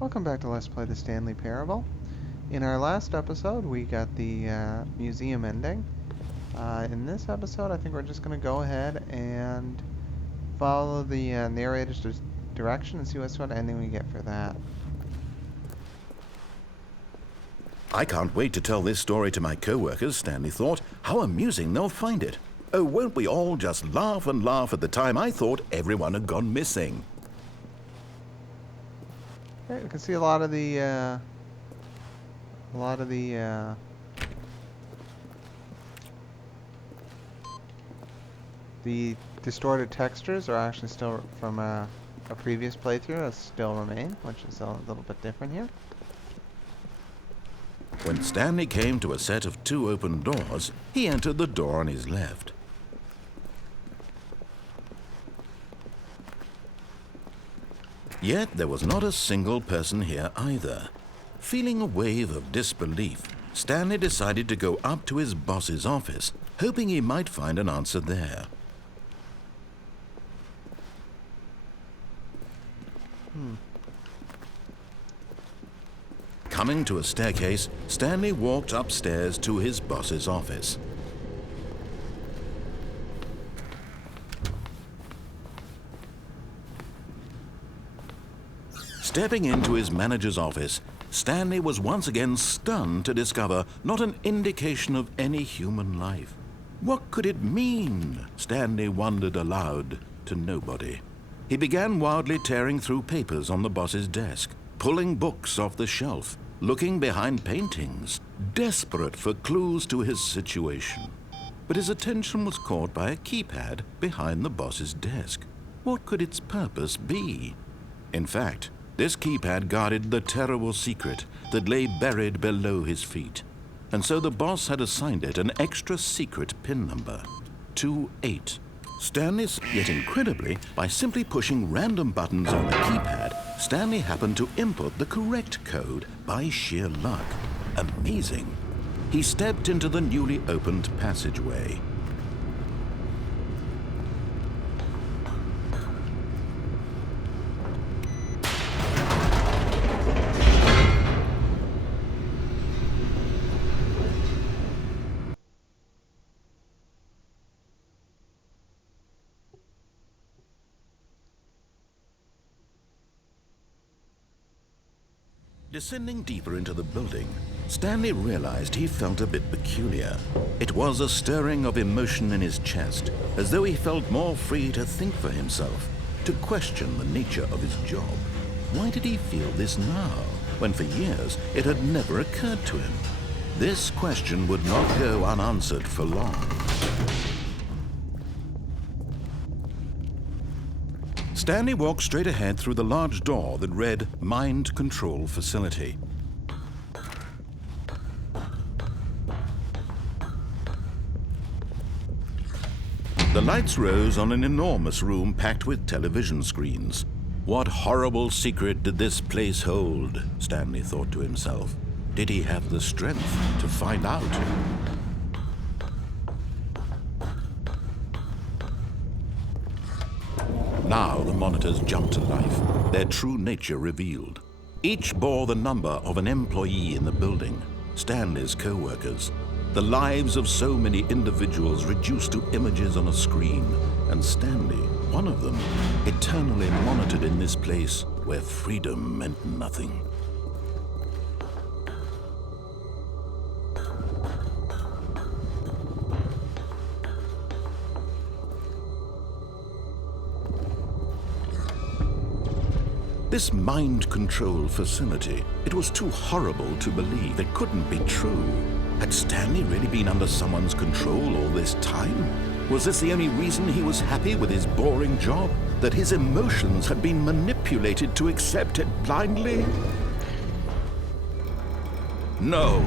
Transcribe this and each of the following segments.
Welcome back to Let's Play the Stanley Parable. In our last episode, we got the museum ending. In this episode, I think we're just going to go ahead and follow the narrator's direction and see what sort of ending we get for that. I can't wait to tell this story to my co-workers, Stanley thought. How amusing they'll find it. Oh, won't we all just laugh and laugh at the time I thought everyone had gone missing. Okay, we can see a lot of the the distorted textures are actually still from a previous playthrough that still remain, which is a little bit different here. When Stanley came to a set of two open doors, he entered the door on his left. Yet there was not a single person here either. Feeling a wave of disbelief, Stanley decided to go up to his boss's office, hoping he might find an answer there. Coming to a staircase, Stanley walked upstairs to his boss's office. Stepping into his manager's office, Stanley was once again stunned to discover not an indication of any human life. What could it mean? Stanley wondered aloud to nobody. He began wildly tearing through papers on the boss's desk, pulling books off the shelf, looking behind paintings, desperate for clues to his situation. But his attention was caught by a keypad behind the boss's desk. What could its purpose be? In fact, this keypad guarded the terrible secret that lay buried below his feet. And so the boss had assigned it an extra secret PIN number, 28. Stanley, yet incredibly, by simply pushing random buttons on the keypad, Stanley happened to input the correct code by sheer luck. Amazing. He stepped into the newly opened passageway. Descending deeper into the building, Stanley realized he felt a bit peculiar. It was a stirring of emotion in his chest, as though he felt more free to think for himself, to question the nature of his job. Why did he feel this now, when for years it had never occurred to him? This question would not go unanswered for long. Stanley walked straight ahead through the large door that read Mind Control Facility. The lights rose on an enormous room packed with television screens. What horrible secret did this place hold? Stanley thought to himself. Did he have the strength to find out? Now the monitors jumped to life, their true nature revealed. Each bore the number of an employee in the building, Stanley's co-workers. The lives of so many individuals reduced to images on a screen, and Stanley, one of them, eternally monitored in this place where freedom meant nothing. This mind control facility, it was too horrible to believe. It couldn't be true. Had Stanley really been under someone's control all this time? Was this the only reason he was happy with his boring job? That his emotions had been manipulated to accept it blindly? No,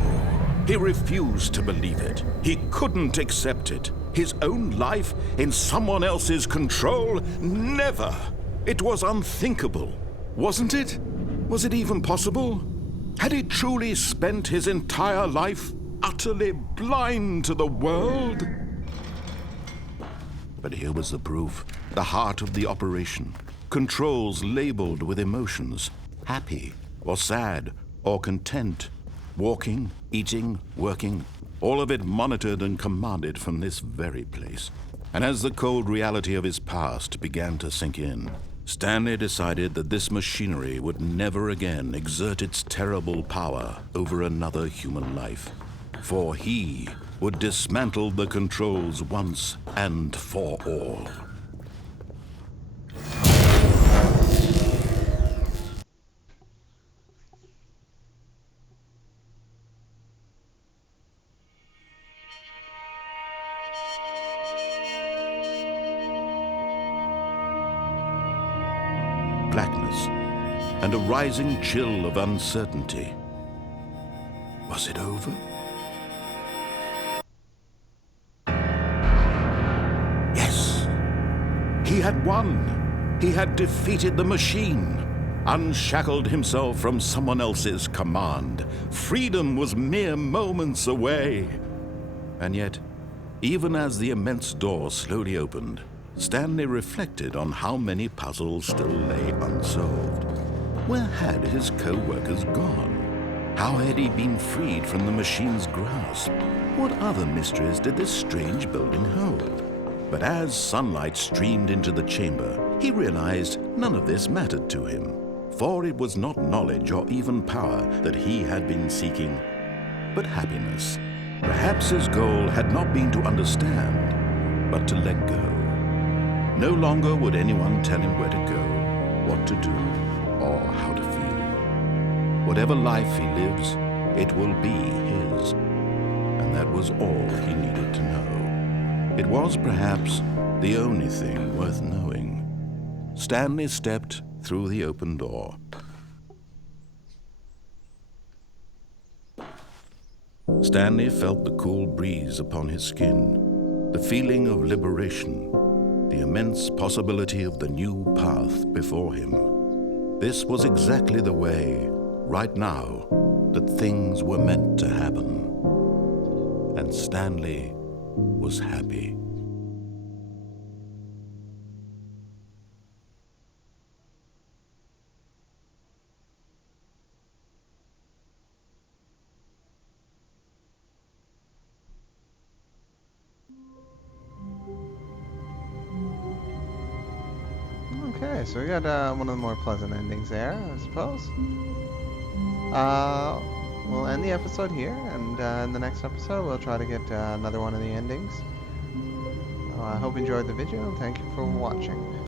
he refused to believe it. He couldn't accept it. His own life in someone else's control? Never! It was unthinkable. Wasn't it? Was it even possible? Had he truly spent his entire life utterly blind to the world? But here was the proof, the heart of the operation. Controls labeled with emotions. Happy, or sad, or content, walking, eating, working, all of it monitored and commanded from this very place. And as the cold reality of his past began to sink in, Stanley decided that this machinery would never again exert its terrible power over another human life, for he would dismantle the controls once and for all. Blackness and a rising chill of uncertainty. Was it over? Yes! He had won! He had defeated the machine, unshackled himself from someone else's command. Freedom was mere moments away. And yet, even as the immense door slowly opened, Stanley reflected on how many puzzles still lay unsolved. Where had his co-workers gone? How had he been freed from the machine's grasp? What other mysteries did this strange building hold? But as sunlight streamed into the chamber, he realized none of this mattered to him, for it was not knowledge or even power that he had been seeking, but happiness. Perhaps his goal had not been to understand, but to let go. No longer would anyone tell him where to go, what to do, or how to feel. Whatever life he lives, it will be his. And that was all he needed to know. It was perhaps the only thing worth knowing. Stanley stepped through the open door. Stanley felt the cool breeze upon his skin, the feeling of liberation, the immense possibility of the new path before him. This was exactly the way, right now, that things were meant to happen. And Stanley was happy. Okay, so we got one of the more pleasant endings there, I suppose. We'll end the episode here, and in the next episode we'll try to get another one of the endings. I hope you enjoyed the video, and thank you for watching.